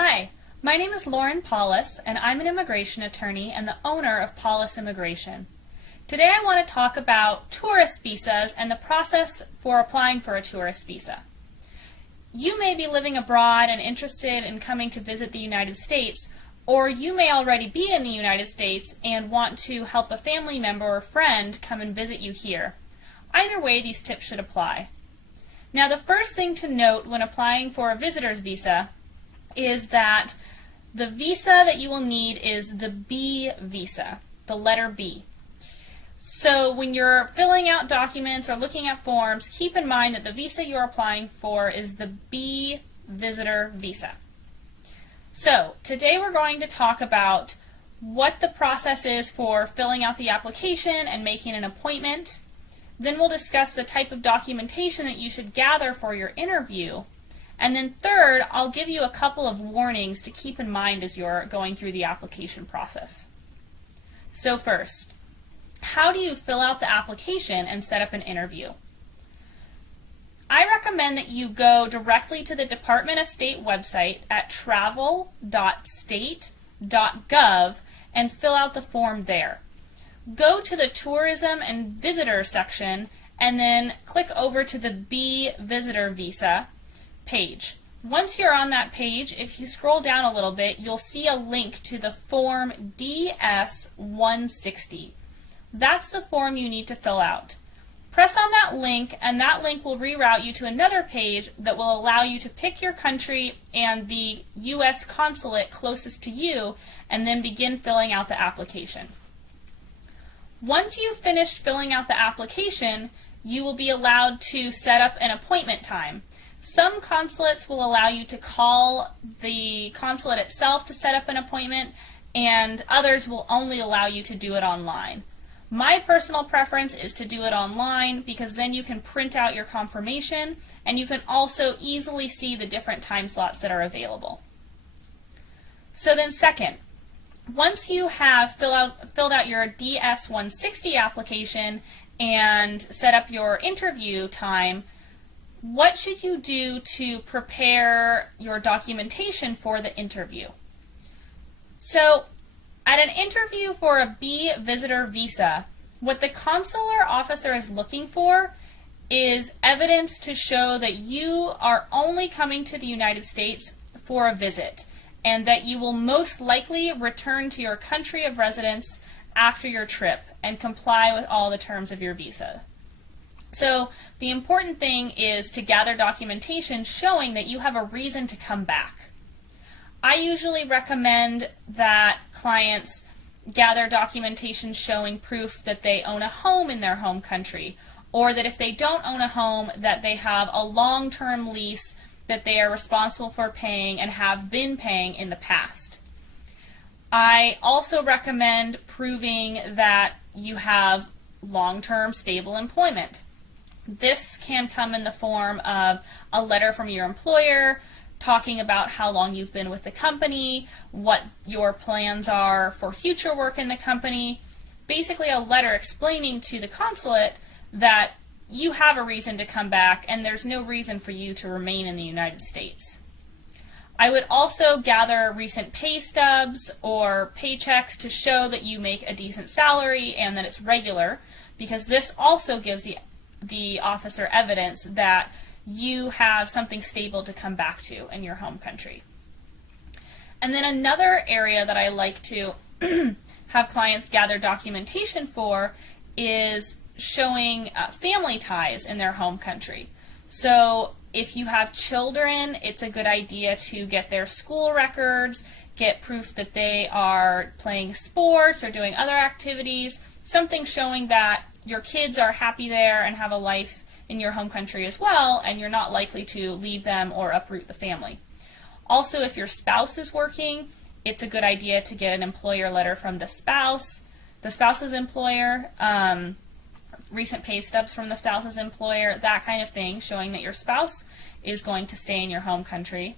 Hi, my name is Lauren Paulus, and I'm an immigration attorney and the owner of Paulus Immigration. Today I want to talk about tourist visas and the process for applying for a tourist visa. You may be living abroad and interested in coming to visit the United States, or you may already be in the United States and want to help a family member or friend come and visit you here. Either way, these tips should apply. Now, the first thing to note when applying for a visitor's visa is that the visa that you will need is the B visa, the letter B. So when you're filling out documents or looking at forms, keep in mind that the visa you're applying for is the B visitor visa. So today we're going to talk about what the process is for filling out the application and making an appointment. Then we'll discuss the type of documentation that you should gather for your interview. And then third, I'll give you a couple of warnings to keep in mind as you're going through the application process. So first, how do you fill out the application and set up an interview? I recommend that you go directly to the Department of State website at travel.state.gov and fill out the form there. Go to the Tourism and Visitor section and then click over to the B Visitor Visa page. Once you're on that page, if you scroll down a little bit, you'll see a link to the form DS-160. That's the form you need to fill out. Press on that link, and that link will reroute you to another page that will allow you to pick your country and the U.S. consulate closest to you, and then begin filling out the application. Once you've finished filling out the application, you will be allowed to set up an appointment time. Some consulates will allow you to call the consulate itself to set up an appointment, and others will only allow you to do it online. My personal preference is to do it online because then you can print out your confirmation and you can also easily see the different time slots that are available. So then second, once you have filled out your DS-160 application and set up your interview time, what should you do to prepare your documentation for the interview? So, at an interview for a B visitor visa, what the consular officer is looking for is evidence to show that you are only coming to the United States for a visit and that you will most likely return to your country of residence after your trip and comply with all the terms of your visa. So the important thing is to gather documentation showing that you have a reason to come back. I usually recommend that clients gather documentation showing proof that they own a home in their home country, or that if they don't own a home, that they have a long-term lease that they are responsible for paying and have been paying in the past. I also recommend proving that you have long-term stable employment. This can come in the form of a letter from your employer talking about how long you've been with the company, what your plans are for future work in the company, basically a letter explaining to the consulate that you have a reason to come back and there's no reason for you to remain in the United States. I would also gather recent pay stubs or paychecks to show that you make a decent salary and that it's regular, because this also gives the officer evidence that you have something stable to come back to in your home country. And then another area that I like to have clients gather documentation for is showing family ties in their home country. So if you have children, it's a good idea to get their school records, get proof that they are playing sports or doing other activities, something showing that your kids are happy there and have a life in your home country as well, and you're not likely to leave them or uproot the family. Also, if your spouse is working, it's a good idea to get an employer letter from the spouse's employer, recent pay stubs from the spouse's employer, that kind of thing, showing that your spouse is going to stay in your home country.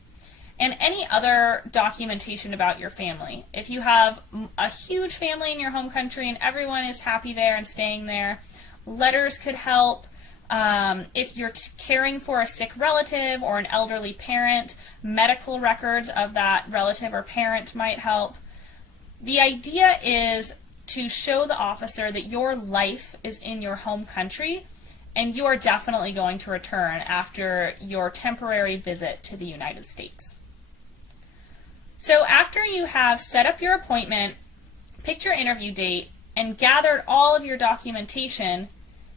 And any other documentation about your family. If you have a huge family in your home country and everyone is happy there and staying there, letters could help. If you're caring for a sick relative or an elderly parent, medical records of that relative or parent might help. The idea is to show the officer that your life is in your home country and you are definitely going to return after your temporary visit to the United States. So after you have set up your appointment, picked your interview date, and gathered all of your documentation,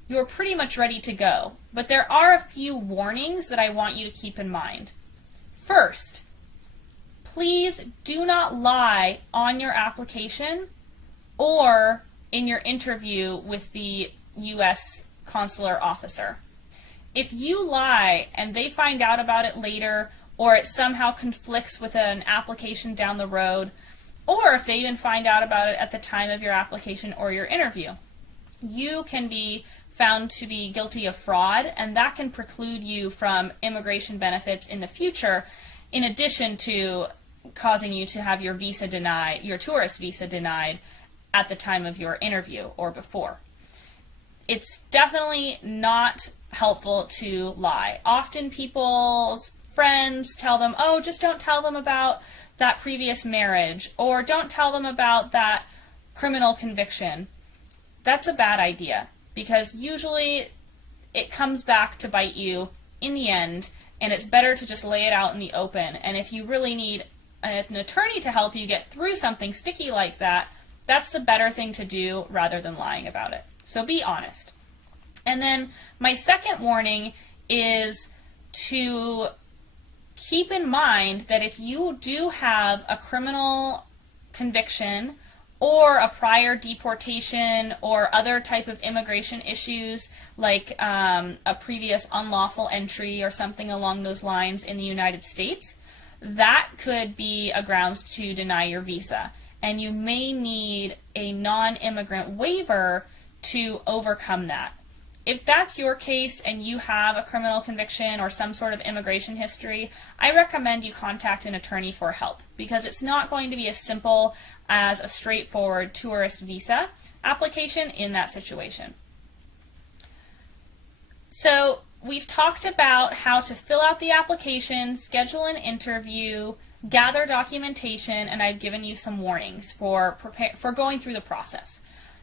you're pretty much ready to go. But there are a few warnings that I want you to keep in mind. First, please do not lie on your application or in your interview with the U.S. consular officer. If you lie and they find out about it later, or it somehow conflicts with an application down the road, or if they even find out about it at the time of your application or your interview, you can be found to be guilty of fraud, and that can preclude you from immigration benefits in the future, in addition to causing you to have your visa denied, your tourist visa denied at the time of your interview or before. It's definitely not helpful to lie. Often people's friends tell them, oh, just don't tell them about that previous marriage, or don't tell them about that criminal conviction. That's a bad idea, because usually it comes back to bite you in the end, and it's better to just lay it out in the open. And if you really need an attorney to help you get through something sticky like that, that's the better thing to do rather than lying about it. So be honest. And then my second warning is to keep in mind that if you do have a criminal conviction or a prior deportation or other type of immigration issues like a previous unlawful entry or something along those lines in the United States, that could be a grounds to deny your visa. And you may need a non-immigrant waiver to overcome that. If that's your case and you have a criminal conviction or some sort of immigration history, I recommend you contact an attorney for help, because it's not going to be as simple as a straightforward tourist visa application in that situation. So we've talked about how to fill out the application, schedule an interview, gather documentation, and I've given you some warnings for going through the process.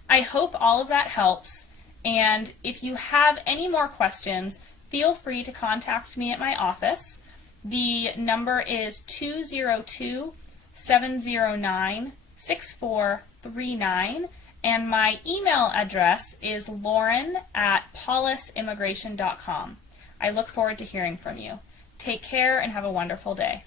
I hope all of that helps. And if you have any more questions, feel free to contact me at my office. The number is 202-709-6439, and my email address is lauren@paulisimmigration.com. I look forward to hearing from you. Take care and have a wonderful day.